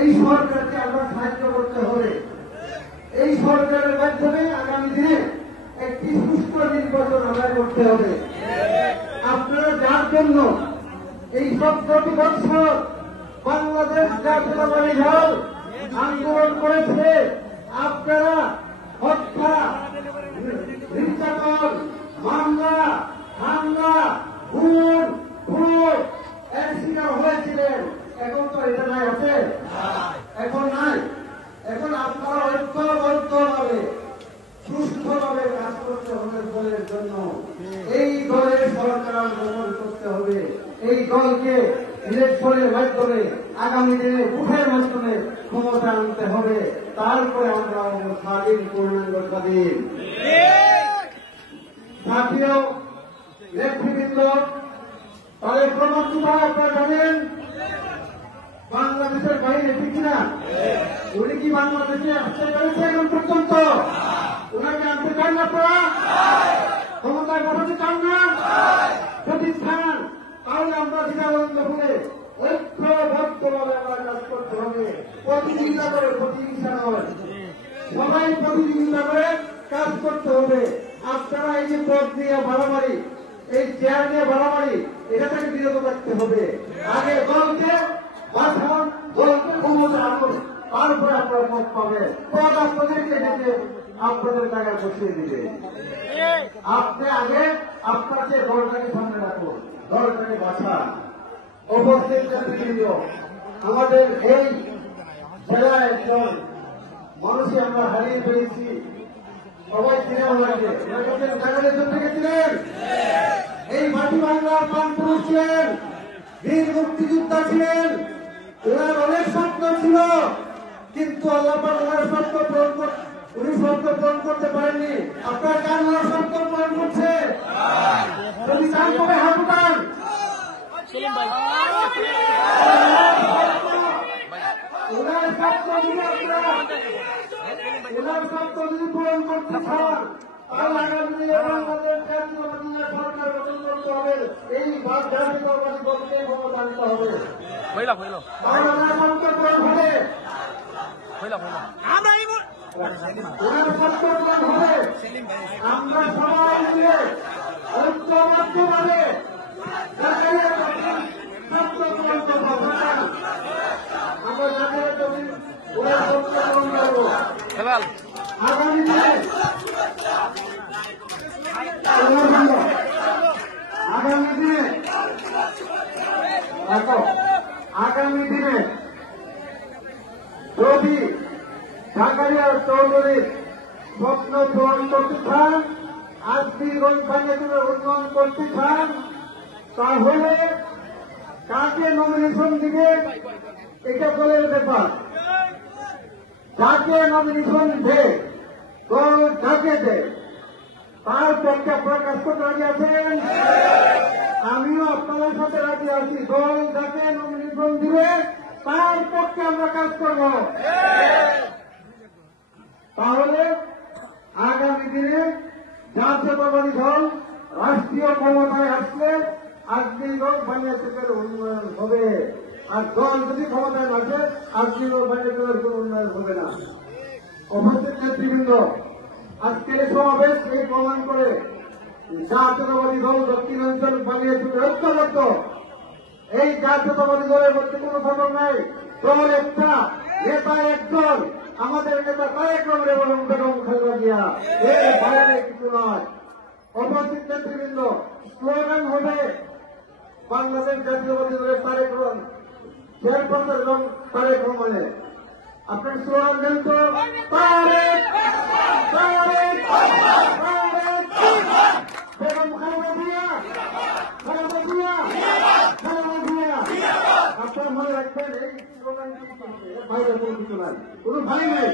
এই সরকারকে আমরা সাহায্য করতে হবে। এই সরকারের মাধ্যমে আগামী দিনে একটি সুষ্ঠু নির্বাচন আদায় করতে হবে। আপনারা যার জন্য এই সব প্রতি বছর বাংলাদেশ জাতীয়তাবাদী দল আন্দোলন করেছে, আপনারা হত্যা, নির্যাতন, মামলা, হামলা, খুন, ভোট এর শিকার হয়েছিলেন। এখন তো এটা নাই, আছে? এখন নাই। এখন আপনারা ঐক্যবদ্ধভাবে সুষ্ঠুভাবে কাজ করতে হবে দলের জন্য। এই দলের সরকার গঠন করতে হবে। এই দলকে ইলেকশনের মাধ্যমে আগামী দিনে ভোটের মাধ্যমে ক্ষমতা আনতে হবে। তারপরে আমরা স্বাধীন পূর্ণাঙ্গ স্বাধীন। জাতীয় নেতৃবৃন্দ তাদের প্রমাণ কোথায় আপনারা জানেন? বাংলাদেশের বাইরে, ঠিক না? উনি কি বাংলাদেশে আসতে পেরেছে এখন পর্যন্ত? ওনাকে আনতে চান না আপনারা? ক্ষমতায় বসাতে চান না? প্রতিষ্ঠান, তাহলে আমরা দ্বিধাবন্ধ করে ঐক্যবদ্ধভাবে আমরা কাজ করতে হবে। প্রতিযোগিতা করে, প্রতিহিংসা নয়, সবাই প্রতিযোগিতা করে কাজ করতে হবে। আপনারা এই যে পদ নিয়ে বাড়াবাড়ি, এই চেয়ার নিয়ে বাড়াবাড়ি, এটা থেকে বিরত থাকতে হবে। আগে দলকে বাঁচান, দলকে ক্ষমতা আনুন, তারপরে আপনারা পদ পাবে। পদ আপনাদেরকে ডেকে আপনাদের জায়গায় বসিয়ে দিবে। আপনি আগে আপনার যে দলটাকে সামনে রাখুন, দলটাকে বাঁচান। উপস্থিত নেতৃবৃন্দ, আমাদের এই জেলায় একজন মানুষই আমরা হারিয়ে ফেলেছি। সবাই চিনে ওনাকে, জায়গায় যুদ্ধ গেছিলেন। এই মাটি বাংলার প্রাণ পুরুষ ছিলেন, বীর মুক্তিযোদ্ধা ছিলেন। ওনার অনেক স্বপ্ন ছিল, কিন্তু আল্লাহ পাক ওনার স্বপ্ন উনি স্বপ্ন পূরণ করতে পারেননি। আপনার কার ওনার স্বপ্ন পূরণ করছে? যদি চান তবে হাত উঠান। ওনার স্বপ্ন যদি পূরণ করতে চান, তাহলে আগামী বাংলাদেশ জাতীয়তাবাদী সরকার গঠন করতে হবে। এই জাতীয়তাবাদী দলকে ক্ষমতা আনতে হবে। তাহলে ওনার স্বপ্ন পূরণ হবে। ওনার স্বপ্ন পূরণ হবে। আমরা সবাই মিলে ঐক্যবদ্ধভাবে স্বপ্ন পূরণ করবো। আমরা জাতীয় ওনার স্বপ্ন পূরণ করবো। আগামী দিনে যদি জাকারিয়া চৌধুরীর স্বপ্ন পূরণ করতে চান, আজমিরগঞ্জ বানিয়াচুরের উন্নয়ন করতে চান, তাহলে কাকে নমিনেশন দিবে এটা দলের ব্যাপার। যাকে নমিনেশন দেয়, দল যাকে দেয়, তার পক্ষে আপনারা কাজ করতে রাজি আছেন? আমিও আপনাদের সাথে রাজি আছি। দল যাকে নমিনেশন দিবে তার পক্ষে আমরা কাজ করব। তাহলে আগামী দিনে জাতীয়তাবাদী দল রাষ্ট্রীয় ক্ষমতায় আসলে আজমিরগঞ্জ বানিয়াচুরের উন্নয়ন হবে। আর দল যদি ক্ষমতায় আসে, আজমিরগঞ্জ বানিয়াচুরের কোন উন্নয়ন হবে না। উপস্থিত নেতৃবৃন্দ, আজকের সমাবেশ এই প্রমাণ করে জাতীয়তাবাদী দল দক্ষিণাঞ্চল বানিয়াচুরের ঐক্যবদ্ধ। এই জাতীয়তাবাদী দলের মধ্যে কোন খবর নাই। দল একটা, নেতা একজন। আমাদের নেতা তারেক রহমান এবং বেগম খালেদা জিয়া, এর বাইরে কিছু নয়। উপস্থিত নেতৃবৃন্দ, স্লোগান হবে বাংলাদেশ জাতীয়তাবাদী দলের তারেক রহমান, চেয়ারপারসন এবং তারেক রহমানের। আপনার স্লোগান দেন তো, তারেক তারেক তারেক বেগম খালেদা জিয়া, খালেদা জিয়া, খালেদা জিয়া। আপনার মনে রাখবেন, এই স্লোগানটি বাইরে কোনো কিছু নাই, কোনো ভাই নাই।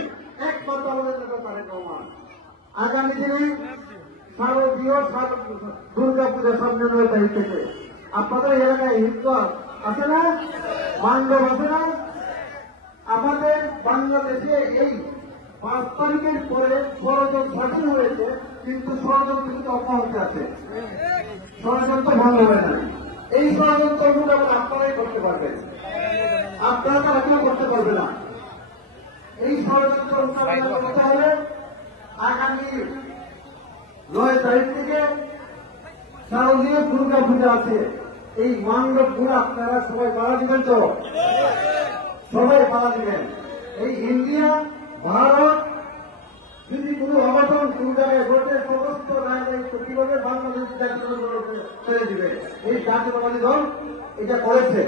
এক কথা বলে তারেক রহমান। আগামী দিনে শারদীয় দুর্গা পূজা সামনে রয়েছে থেকে আপনাদের এলাকায় হিন্দু আছে না, মান্ডব আছে না? আমাদের বাংলাদেশে এই 5 তারিখের পরে ষড়যন্ত্র ফাঁসি হয়েছে, কিন্তু ষড়যন্ত্র কিন্তু অব্যাহত আছে। ষড়যন্ত্র ভালো হবে না। এই ষড়যন্ত্র মোটামুটি আপনারাই করতে পারবেন। আপনারা তারা কেউ করতে পারবে না। এই ষড়যন্ত্র মোকাবিলা করতে হবে। আগামী 9 তারিখ থেকে শারদীয় দুর্গা পূজা আছে। এই মণ্ডপগুলো আপনারা সবাই পাড়া দিবেন তো? সবাই পাড়া দিবেন। এই ইন্ডিয়া ভারত যদি কোনো অঘটন কোন জায়গায় ঘটে সমস্ত রায় দায়িত্ব কিভাবে বাংলাদেশ ছেড়ে দিবে। এই জাতীয়তাবাদী দল এটা করেছে,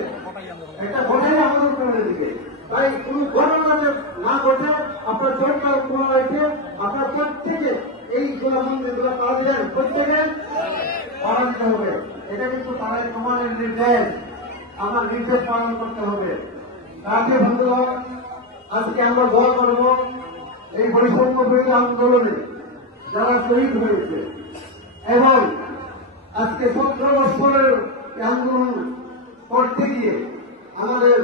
একটা ঘটনাই আমাদের উপরে দিকে। তাই কোন ঘটনাতে না ঘটে আপনার সরকার কোন রাখে আপনার প্রত্যেকে এই গোলা মন্দিরগুলো পাওয়া দিলেন, প্রত্যেকে পাড়া দিতে হবে। এটা কিন্তু তারাই প্রমাণের নির্দেশ, আমার নির্দেশ পালন করতে হবে। তাকে বন্ধুরা আজকে আমরা দোয়া করব এই বৈষম্য বিরোধী আন্দোলনে যারা শহীদ হয়েছে এবং আজকে 17 বছরের আন্দোলন করতে গিয়ে আমাদের